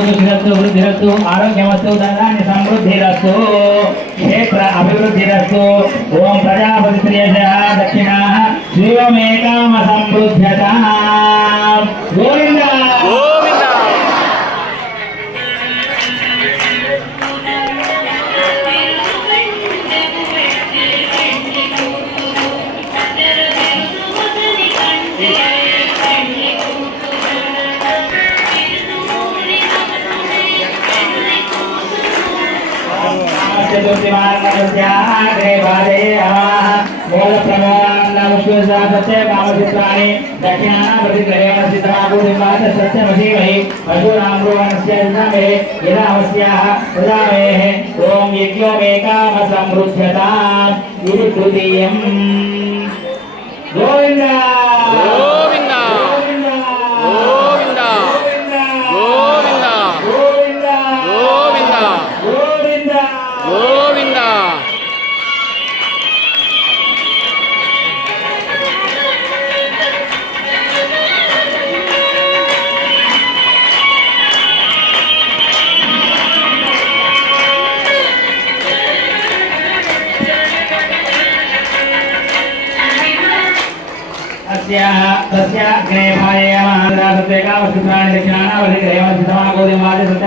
సుఖిరస్తు వృద్ధిరస్తు ఆరోగ్యమస్తు ధనాన్ని సమృద్ధిరస్తు క్షేత్ర అభివృద్ధిరస్తు ఓం ప్రజాపతి శ్రేయస దక్షిణ శ్రీయమేకామ సమృద్ధ్యత గోవింద ओम यज्ञोमेकाम समृद्ध्यता तृतीयं गोविंद गोविंद गोविंद गोविंद गोविंद गोविंद गोविंद तस्य ग्रेभाय महाराजते का वस्तुत्राणि दक्षिणाना वधिग्रहम सिद्धमा गोदिमादि सत्यम